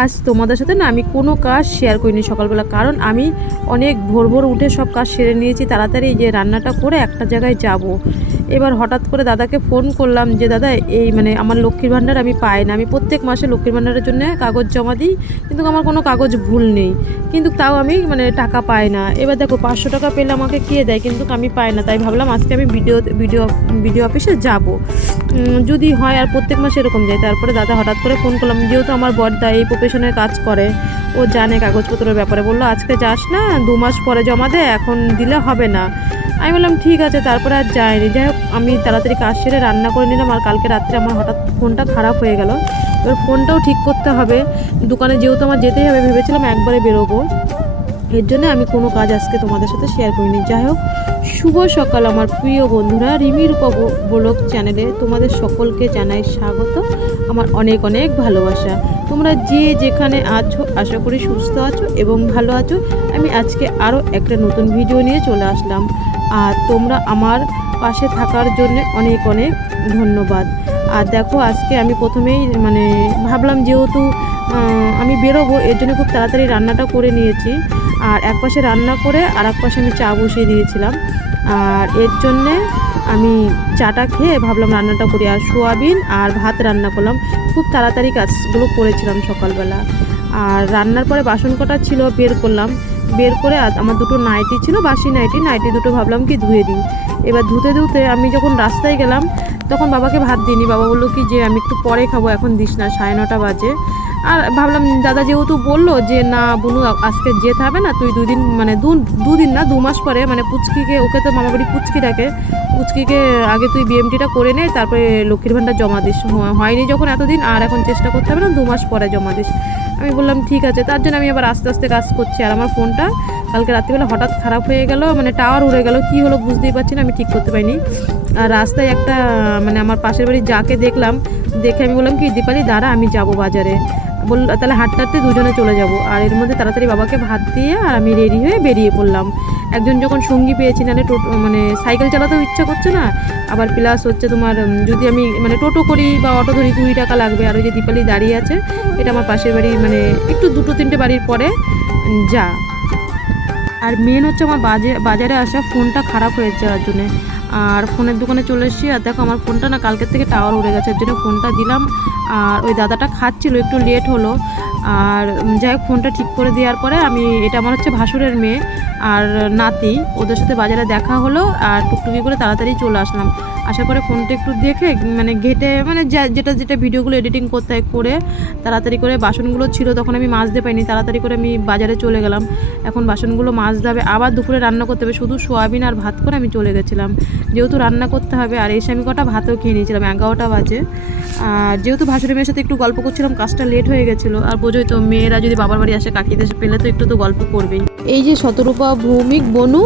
আজ তোমাদের সাথে না আমি কোনো কাজ শেয়ার করিনি সকালবেলা, কারণ আমি অনেক ভোর ভোর উঠে সব কাজ সেরে নিয়েছি তাড়াতাড়ি, যে রান্নাটা করে একটা জায়গায় যাব। এবার হঠাৎ করে দাদাকে ফোন করলাম যে দাদা এই মানে আমার লক্ষ্মীর ভাণ্ডার আমি পাই না, আমি প্রত্যেক মাসে লক্ষ্মীর ভাণ্ডারের জন্য কাগজ জমা দিই, কিন্তু আমার কোনো কাগজ ভুল নেই, কিন্তু তাও আমি মানে টাকা পাই না। এবার দেখো 500 টাকা পেলে আমাকে কে দেয়, কিন্তু আমি পাই না। তাই ভাবলাম আজকে আমি ভিডিও অফিসে যাব, যদি হয়, আর প্রত্যেক মাসে এরকম যায়। তারপরে দাদা হঠাৎ করে ফোন করলাম, যেহেতু আমার বড়দা এই প্রফেশনের কাজ করে, ও জানে কাগজপত্রের ব্যাপারে, বললো আজকে যাস না, 2 মাস পরে জমা দে, এখন দিলে হবে না। আমি বললাম ঠিক আছে, তারপরে আর যাইনি। যাই হোক আমি তাড়াতাড়ি কাজ সেরে রান্না করে নিলাম। আর কালকে রাত্রে আমার হঠাৎ ফোনটা খারাপ হয়ে গেল, এবার ফোনটাও ঠিক করতে হবে, দোকানে যেহেতু আমার যেতেই হবে, ভেবেছিলাম একবারে বেরোবো, এর জন্য আমি কোনো কাজ আজকে তোমাদের সাথে শেয়ার করিনি। যাই হোক, শুভ সকাল আমার প্রিয় বন্ধুরা, রিমি রূপা ব্লগ চ্যানেলে তোমাদের সকলকে জানাই স্বাগত, আমার অনেক অনেক ভালোবাসা। তোমরা যে যেখানে আছো আশা করি সুস্থ আছো এবং ভালো আছো। আমি আজকে আরও একটা নতুন ভিডিও নিয়ে চলে আসলাম, আর তোমরা আমার পাশে থাকার জন্য অনেক অনেক ধন্যবাদ। আর দেখো আজকে আমি প্রথমেই মানে ভাবলাম যেহেতু আমি বেরোবো, এর জন্য খুব তাড়াতাড়ি রান্নাটা করে নিয়েছি। আর এক পাশে রান্না করে আর এক পাশে আমি চা বসিয়ে দিয়েছিলাম, আর এর জন্যে আমি চাটা খেয়ে ভাবলাম রান্নাটা করি। আর সোয়াবিন আর ভাত রান্না করলাম, খুব তাড়াতাড়ি কাজগুলো করেছিলাম সকালবেলা। আর রান্নার পরে বাসন কটা ছিল বের করলাম, বের করে আমার দুটো নাইটি ছিল, বাসি নাইটি দুটো ভাবলাম কি ধুয়ে দিই। এবার ধুতে ধুতে আমি যখন রাস্তায় গেলাম, তখন বাবাকে ভাত দিইনি, বাবা বললো কি যে আমি একটু পরে খাবো, এখন দিস না, 9:30 বাজে। আর ভাবলাম দাদা যেহেতু বললো যে না বুনু আজকে যেতে হবে না, তুই 2 দিন মানে 2 দিন না 2 মাস পরে, মানে পুচকিকে, ওকে তো মামা বাড়ি পুচকি ডাকে, পুচকিকে আগে তুই বিএমটিটা করে নে, তারপরে লক্ষ্মীর ভাণ্ডার জমা দিস, হয়নি যখন এতদিন, আর এখন চেষ্টা করতে হবে না, 2 মাস পরে জমা দিস। আমি বললাম ঠিক আছে, তার জন্য আমি আবার আস্তে আস্তে কাজ করছি। আর আমার ফোনটা কালকে রাত্রিবেলা হঠাৎ খারাপ হয়ে গেল, মানে টাওয়ার উড়ে গেল, কী হলো বুঝতেই পারছি না, আমি ঠিক করতে পারিনি। আর রাস্তায় একটা মানে আমার পাশের বাড়ি যাকে দেখলাম, দেখে আমি বললাম কি দীপালি দাঁড়া, আমি যাব বাজারে, বলল তাহলে হাঁটতে হাঁটতে দুজনে চলে যাব। আর এর মধ্যে তাড়াতাড়ি বাবাকে ভাত দিয়ে আর আমি রেডি হয়ে বেরিয়ে পড়লাম। একজন যখন সঙ্গী পেয়েছি, নাহলে টোটো মানে সাইকেল চালাতেও ইচ্ছা করছে না, আবার প্লাস হচ্ছে তোমার যদি আমি মানে টোটো করি বা অটো ধরি 20 টাকা লাগবে। আর ওই যে দীপালি দাঁড়িয়ে আছে, এটা আমার পাশের বাড়ি, মানে একটু 2-3টে বাড়ির পরে যা। আর মেন হচ্ছে আমার বাজারে আসা ফোনটা খারাপ হয়ে যাওয়ার জন্যে, আর ফোনের দোকানে চলে এসেছি। আর দেখো আমার ফোনটা না কালকের থেকে টাওয়ার উড়ে গেছে, এর জন্য ফোনটা দিলাম। আর ওই দাদাটা খাচ্ছিল, একটু লেট হলো। আর যাই হোক ফোনটা ঠিক করে দেওয়ার পরে আমি, এটা আমার হচ্ছে ভাসুরের মেয়ে আর নাতি, ওদের সাথে বাজারে দেখা হলো, আর টুকটুকি করে তাড়াতাড়ি চলে আসলাম। আসার পরে ফোনটা একটু দেখে মানে ঘেটে মানে যেটা ভিডিওগুলো এডিটিং করতে হয় করে তাড়াতাড়ি করে, বাসনগুলো ছিল তখন আমি মাজতে পাইনি, তাড়াতাড়ি করে আমি বাজারে চলে গেলাম। এখন বাসনগুলো মাজতে হবে, আবার দুপুরে রান্না করতে হবে, শুধু সোয়াবিন আর ভাত করে আমি চলে গেছিলাম, যেহেতু রান্না করতে হবে। আর এসে আমি কটা ভাতও খেয়ে নিয়েছিলাম, 11টা বাজে। আর যেহেতু ভাসুরের মেয়ের সাথে একটু গল্প করছিলাম, কাজটা লেট হয়ে গেছিলো। আর বোঝোই তো মেয়েরা যদি বাবার বাড়ি আসে, কাকিদের পেলে তো একটু তো গল্প করবেই। এই যে শতরূপা ভৌমিক বনু,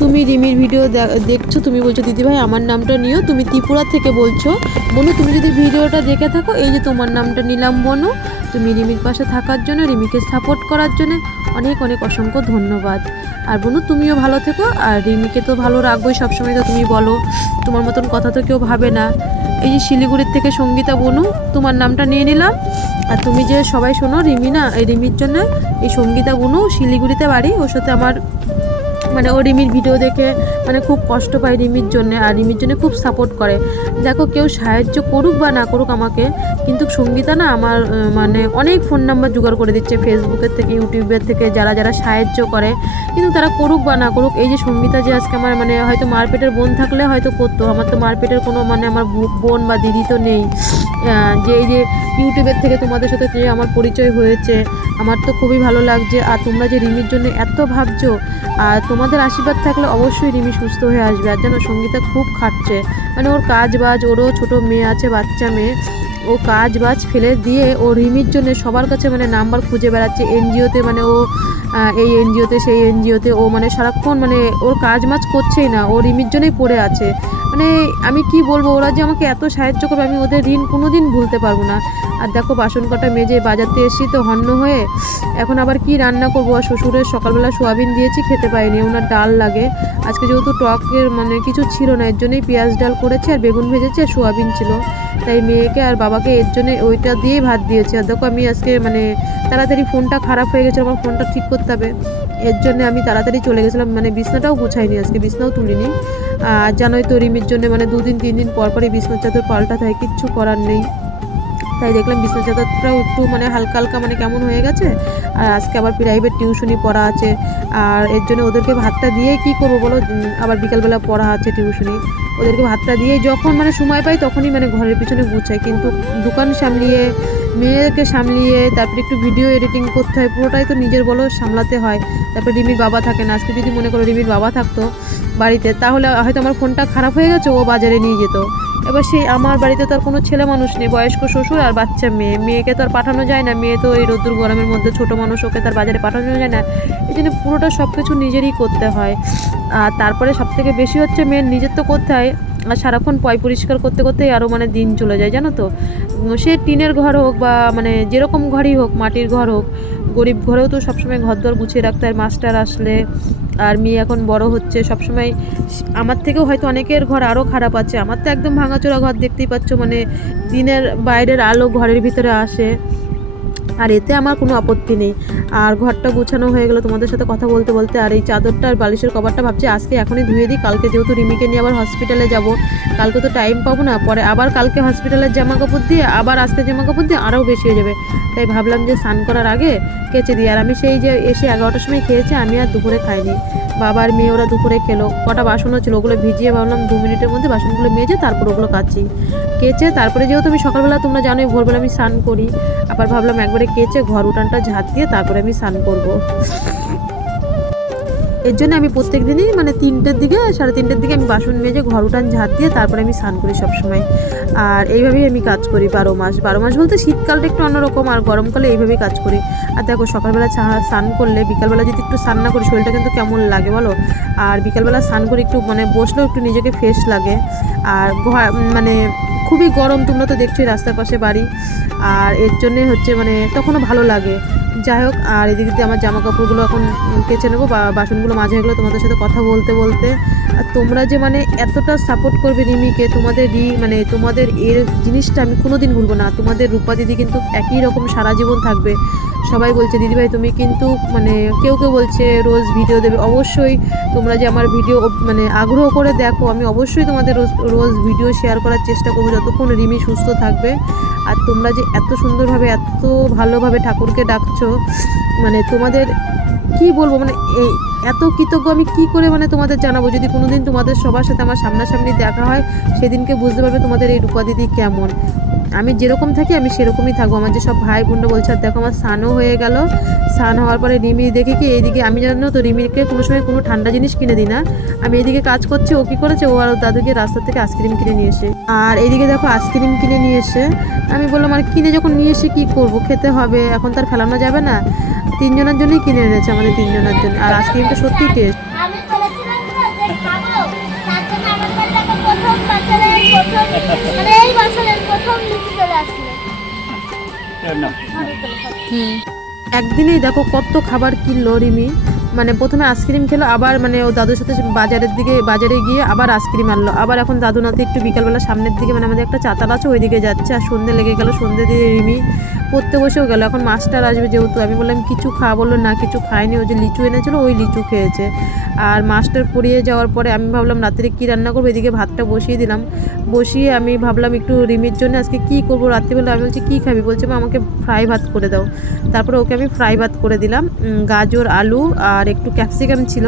তুমি রিমির ভিডিও দেখছো, তুমি বলছো দিদিভাই আমার নামটা নিও, তুমি ত্রিপুরা থেকে বলছো। বনু তুমি যদি ভিডিওটা দেখে থাকো, এই যে তোমার নামটা নিলাম বনু, তুমি রিমির পাশে থাকার জন্য, রিমিকে সাপোর্ট করার জন্য অনেক অনেক অসংখ্য ধন্যবাদ। আর বনু তুমিও ভালো থেকো, আর রিমিকে তো ভালো রাখবোই সবসময়, তো তুমি বলো, তোমার মতন কথা তো কেউ ভাবে না। এই যে শিলিগুড়ির থেকে সঙ্গীতা বনু, তোমার নামটা নিয়ে নিলাম। আর তুমি যে সবাই শোনো রিমি না, এই রিমির জন্য, এই সঙ্গীতা বনু শিলিগুড়িতে বাড়ি, ওর সাথে আমার মানে ও রিমির ভিডিও দেখে মানে খুব কষ্ট পায় রিমির জন্য, আর রিমির জন্য খুব সাপোর্ট করে। দেখো কেউ সাহায্য করুক বা না করুক আমাকে, কিন্তু সঙ্গীতা না আমার মানে অনেক ফোন নাম্বার জোগাড় করে দিচ্ছে ফেসবুকের থেকে, ইউটিউবের থেকে, যারা যারা সাহায্য করে, কিন্তু তারা করুক বা না করুক, এই যে সঙ্গীতা যে আজকে আমার মানে হয়তো মারপেটের বোন থাকলে হয়তো করতো, আমার তো মারপেটের কোনো মানে আমার বোন বা দিদি তো নেই, যে এই যে ইউটিউবের থেকে তোমাদের সাথে যে আমার পরিচয় হয়েছে, আমার তো খুবই ভালো লাগছে। আর তোমরা যে রিমির জন্য এত ভাবছো, আর তোমাদের আশীর্বাদ থাকলে অবশ্যই রিমি সুস্থ হয়ে আসবে। আর যেন সঙ্গীতা খুব খাটছে, মানে ওর কাজ বাজ, ওরও ছোটো মেয়ে আছে, বাচ্চা মেয়ে, ও কাজ বাজ ফেলে দিয়ে ও রিমির জন্য সবার কাছে মানে নাম্বার খুঁজে বেড়াচ্ছে, এনজিওতে, মানে ও এই এনজিওতে সেই এনজিওতে, ও মানে সারাক্ষণ মানে ওর কাজ মাজ করছেই না, ও রিমির জন্যই পড়ে আছে। মানে আমি কি বলবো, ওরা যে আমাকে এত সাহায্য করবে আমি ওদের ঋণ কোনো দিন ভুলতে পারবো না। আর দেখো বাসন কটা মেজে বাজারতে এসেছি তো হন্য হয়ে, এখন আবার কি রান্না করবো। আর শ্বশুরের সকালবেলা সোয়াবিন দিয়েছি, খেতে পাইনি, ওনার ডাল লাগে। আজকে যেহেতু টকের মানে কিছু ছিল না, এর জন্যই পেঁয়াজ ডাল করেছে আর বেগুন ভেজেছে আর সোয়াবিন ছিল, তাই মেয়েকে আর বাবাকে এর জন্য ওইটা দিয়েই ভাত দিয়েছে। আর দেখো আমি আজকে মানে তাড়াতাড়ি ফোনটা খারাপ হয়ে গেছিলো, আমার ফোনটা ঠিক করতে হবে, এর জন্য আমি তাড়াতাড়ি চলে গেছিলাম, মানে বিছনাটাও গুছাইনি আজকে, বিছনাও তুলিনি। আর জানোই তো রিমির জন্য মানে 2-3 দিন পর পরই বিছনার চাদর পাল্টাতে হয়, কিচ্ছু করার নেই। তাই দেখলাম বিছনার চাদরটাও একটু মানে হালকা হালকা মানে কেমন হয়ে গেছে। আর আজকে আবার প্রাইভেট টিউশনি পড়া আছে, আর এর জন্য ওদেরকে ভাতটা দিয়ে কি করবো বলো, আবার বিকালবেলা পড়া আছে টিউশনি, ওদেরকে ভাতটা দিয়ে যখন মানে সময় পাই তখনই মানে ঘরের পিছনে গুছাই। কিন্তু দোকান সামলিয়ে, মেয়েকে সামলিয়ে, তারপরে একটু ভিডিও এডিটিং করতে হয়, পুরোটাই তো নিজের বলো সামলাতে হয়। তারপরে রিমির বাবা থাকে না, আজকে যদি মনে করো রিমির বাবা থাকতো বাড়িতে, তাহলে হয়তো আমার ফোনটা খারাপ হয়ে গেছে, ও বাজারে নিয়ে যেত। এবার সেই আমার বাড়িতে তো আর কোনো ছেলে মানুষ নেই, বয়স্ক শ্বশুর আর বাচ্চা মেয়ে, মেয়েকে তো আর পাঠানো যায় না, মেয়ে তো এই রোদ্দুর গরমের মধ্যে ছোট মানুষ, ওকে তার বাজারে পাঠানো যায় না। এই জন্য পুরোটা সব কিছু নিজেরই করতে হয়। আর তারপরে সবথেকে বেশি হচ্ছে মেয়ের নিজের তো করতে হয়, আর সারাক্ষণ পয় পরিষ্কার করতে করতেই আরও মানে দিন চলে যায় জানো তো। সে টিনের ঘর হোক বা মানে যেরকম ঘরই হোক, মাটির ঘর হোক, গরিব ঘরেও তো সবসময় ঘরদোর গুছিয়ে রাখতে হয়। মাস্টার আসলে আর মেয়ে এখন বড় হচ্ছে, সবসময় আমার থেকেও হয়তো অনেকের ঘর আরও খারাপ আছে, আমার তো একদম ভাঙাচোরা ঘর, দেখতেই পাচ্ছ, মানে দিনের বাইরের আলো ঘরের ভিতরে আসে, আর এতে আমার কোনো আপত্তি নেই। আর ঘরটা গুছানো হয়ে গেলো তোমাদের সাথে কথা বলতে বলতে। আর এই চাদরটা আর বালিশের কভারটা ভাবছি আজকে এখনই ধুয়ে দিই, কালকে যেহেতু রিমিকে নিয়ে আবার হসপিটালে যাব, কালকে তো টাইম পাবো না, পরে আবার কালকে হসপিটালের জামা কাপড় দিয়ে আবার আজকে জামা কাপড় দিয়ে আরও বেশি হয়ে যাবে। তাই ভাবলাম যে স্নান করার আগে কেচে দিই। আর আমি সেই যে এসে 11টার সময় খেয়েছি, আমি আর দুপুরে খাইনি, বাবার মেয়ে ওরা দুপুরে খেলো। কটা বাসনও ছিল, ওগুলো ভিজিয়ে ভাবলাম 2 মিনিটের মধ্যে বাসনগুলো মেজে তারপর ওগুলো কাচি। কেচে তারপরে যেহেতু আমি সকালবেলা তোমরা জানোই ভোরবেলা আমি স্নান করি, আবার ভাবলাম একবারে কেচে ঘর উঠানটা ঝাঁট দিয়ে তারপরে আমি স্নান করব। এর জন্য আমি প্রত্যেক দিনই মানে 3টের দিকে, 3:30টার দিকে আমি বাসন মেজে ঘর উঠান ঝাঁট দিয়ে তারপরে আমি স্নান করি সবসময়। আর এইভাবেই আমি কাজ করি 12 মাস বলতে শীতকালটা একটু অন্যরকম, আর গরমকালে এইভাবেই কাজ করি। আর দেখো সকালবেলা স্নান করলে বিকালবেলা যদি একটু স্নান না করি শরীরটা কিন্তু কেমন লাগে বলো। আর বিকালবেলা স্নান করে একটু মানে বসলেও একটু নিজেকে ফ্রেশ লাগে। আর মানে খুবই গরম, তোমরা তো দেখছোই রাস্তার পাশে বাড়ি, আর এর জন্যে হচ্ছে মানে তখনও ভালো লাগে। যাই হোক, আর এদিকে দিয়ে আমার জামা কাপড়গুলো এখন কেচে নেবো, বা বাসনগুলো মাঝে হয়ে গেলো তোমাদের সাথে কথা বলতে বলতে। আর তোমরা যে মানে এতটা সাপোর্ট করবে রিমিকে, তোমাদের মানে তোমাদের এর জিনিসটা আমি কোনো দিন ভুলবো না। তোমাদের রূপা দিদি কিন্তু একই রকম সারা জীবন থাকবে। সবাই বলছে দিদিভাই তুমি কিন্তু মানে কেউ কেউ বলছে রোজ ভিডিও দেবে, অবশ্যই তোমরা যে আমার ভিডিও মানে আগ্রহ করে দেখো, আমি অবশ্যই তোমাদের রোজ ভিডিও শেয়ার করার চেষ্টা করবো যতক্ষণ রিমি সুস্থ থাকবে। আর তোমরা যে এত সুন্দরভাবে এত ভালোভাবে ঠাকুরকে ডাকছো, মানে তোমাদের কি বলবো, মানে এই এত কৃতজ্ঞ আমি কি করে মানে তোমাদের জানাবো। যদি কোনোদিন তোমাদের সবার সাথে আমার সামনাসামনি দেখা হয় সেদিনকে বুঝতে পারবে তোমাদের এই রূপা দিদি কেমন। আমি যেরকম থাকি আমি সেরকমই থাকবো। আমার যে সব ভাই বোনরা বলছে, আর দেখো আমার স্নানও হয়ে গেল। স্নান হওয়ার পরে রিমি দেখে কি এইদিকে, আমি জানো তো রিমিকে কোনো সময় কোনো ঠান্ডা জিনিস কিনে দিই না, আমি এইদিকে কাজ করছি, ও কী করেছে, ও আর দাদুকে রাস্তা থেকে আইসক্রিম কিনে নিয়ে এসে, আর এইদিকে দেখো আইসক্রিম কিনে নিয়ে এসে আমি বললাম আর কিনে যখন নিয়ে এসে কী করবো, খেতে হবে, এখন তার ফেলানো যাবে না। 3 জনের জন্যই কিনে এনেছে, আমাদের 3 জনের জন্য। আর আইসক্রিমটা সত্যিই টেস্ট। আমি বলেছিলাম না যে খাবো, তার জন্য আমার বাড়িতে এখন প্রথম বছরের মানে এই বছরের প্রথম লিচু চলে আসলো। একদিনেই দেখো কত খাবার কিনলো রিমি। মানে প্রথমে আইসক্রিম খেলো, আবার মানে ও দাদুর সাথে বাজারে গিয়ে আবার আইসক্রিম আনলো, আবার এখন দাদু নাতে একটু বিকালবেলা সামনের দিকে মানে আমাদের একটা চাতাল আছে ওই দিকে যাচ্ছে। আর সন্ধ্যে লেগে গেল, সন্ধ্যে দিয়ে রিমি পড়তে বসেও গেল। এখন মাস্টার আসবে যেহেতু, আমি বললাম কিছু খাওয়া, বললো না কিছু খায়নি, ও যে লিচু এনেছিলো ওই লিচু খেয়েছে। আর মাস্টার পড়িয়ে যাওয়ার পরে আমি ভাবলাম রাত্রে কী রান্না করবো, এদিকে ভাতটা বসিয়ে দিলাম। বসিয়ে আমি ভাবলাম একটু রিমির জন্য আজকে কী করবো রাত্রিবেলা। আমি বলছি কী খাবি, বলছে মা আমাকে ফ্রাই ভাত করে দাও। তারপরে ওকে আমি ফ্রাই ভাত করে দিলাম, গাজর আলু আর একটু ক্যাপসিকাম ছিল,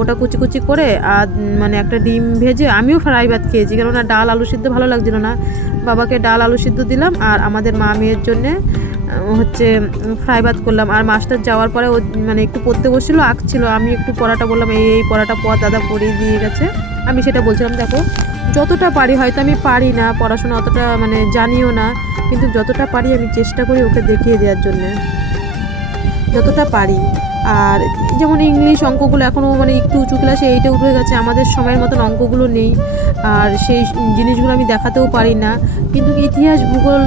ওটা কুচি কুচি করে, আর মানে একটা ডিম ভেজে আমিও ফ্রাই ভাত খেয়েছি, কেননা ডাল আলু সিদ্ধ ভালো লাগছিল না। বাবাকে ডাল আলু সিদ্ধ দিলাম, আর আমাদের মা মেয়ের জন্যে হচ্ছে ফ্রাই ভাত করলাম। আর মাস্টার যাওয়ার পরে ও মানে একটু পড়তে বসছিল, আঁকছিল, আমি একটু পড়াটা বললাম এই পড়াটা পর দাদা পড়িয়ে দিয়ে গেছে। আমি সেটা বলছিলাম দেখো যতটা পারি, হয়তো আমি পারি না পড়াশোনা অতটা মানে জানিও না, কিন্তু যতটা পারি আমি চেষ্টা করি ওকে দেখিয়ে দেওয়ার জন্যে। যতটা পারি। আর যেমন ইংলিশ অঙ্কগুলো এখনও মানে একটু উঁচু ক্লাসে এইটা উঠে গেছে, আমাদের সময়ের মতন অঙ্কগুলো নেই, আর সেই জিনিসগুলো আমি দেখাতেও পারি না। কিন্তু ইতিহাস ভূগোল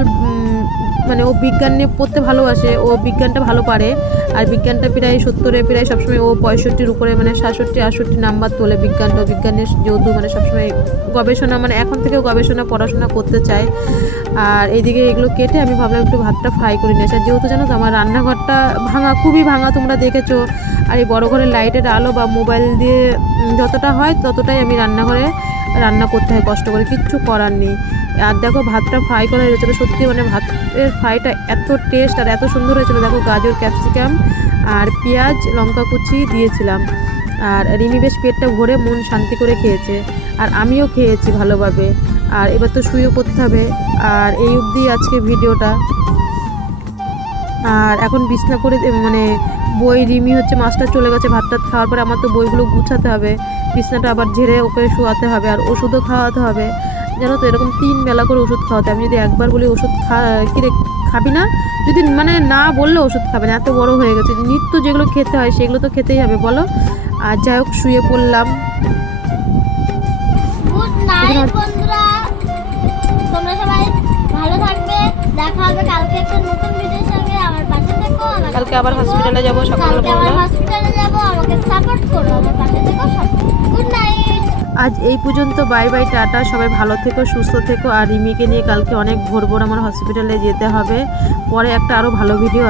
মানে ও বিজ্ঞান নিয়ে পড়তে ভালোবাসে, ও বিজ্ঞানটা ভালো পারে। আর বিজ্ঞানটা প্রায় 70-এ প্রায় সবসময় ও 65-র উপরে মানে 67-68 নাম্বার তোলে বিজ্ঞানটা। বিজ্ঞানের যেহেতু মানে সবসময় গবেষণা মানে এখন থেকেও গবেষণা পড়াশোনা করতে চায়। আর এইদিকে এগুলো কেটে আমি ভাবলাম একটু ভাতটা ফ্রাই করে নিয়ে আসি। যেহেতু জানো তো আমার রান্নাঘরটা ভাঙা, খুবই ভাঙা, তোমরা দেখেছো। আর এই বড়ো ঘরের লাইটের আলো বা মোবাইল দিয়ে যতটা হয় ততটাই আমি রান্নাঘরে রান্না করতে হয় কষ্ট করে, কিচ্ছু করার নেই। আর দেখো ভাতটা ফ্রাই করা হয়েছিলো, সত্যি মানে ভাতের ফ্রাইটা এত টেস্ট আর এত সুন্দর হয়েছিল। দেখো গাজর, ক্যাপসিকাম আর পেঁয়াজ, লঙ্কা কুচি দিয়েছিলাম। আর রিমি বেশ পেটটা ভরে মন শান্তি করে খেয়েছে, আর আমিও খেয়েছি ভালোভাবে। আর এবার তো শুয়েও পড়তে হবে। আর এই অবধি আজকে ভিডিওটা। আর এখন বিছনা করে মানে বই, রিমি হচ্ছে মাস্টার চলে গেছে, ভাত টাত খাওয়ার পরে আমার তো বইগুলো গুছাতে হবে, বিছনাটা আবার ঝেড়ে ওকে শোয়াতে হবে, আর ওষুধও খাওয়াতে হবে। জানো তো এরকম 3 বেলা করে ওষুধ খাওয়াতে। আমি যদি একবার বলি ওষুধ কিরে খাবি না, যদি মানে না বললে ওষুধ খাবে না, এত বড় হয়ে গেছে। নিত্য যেগুলো খেতে হয় সেগুলো তো খেতেই হবে বলো। আর যাই হোক শুয়ে পড়লাম। গুড নাইট বন্ধুরা, তোমরা সবাই ভালো থাকবে। দেখা হবে কালকে একটা নতুন ভিডিওর সঙ্গে। আমার পাশে থেকো, কালকে আবার হসপিটালে যাবো কালকে আবার সকালবেলা। হসপিটালে যাব, আমাকে সাপোর্ট করো, আমার পাশে থেকো সব। Good night. আজ এই পর্যন্ত, বাই বাই, টাটা। সবাই ভালো থেকো, সুস্থ থেকো। আর রিমিকে নিয়ে কালকে অনেক ভোর ভোর আমার হসপিটালে যেতে হবে। পরে একটা আরও ভালো ভিডিও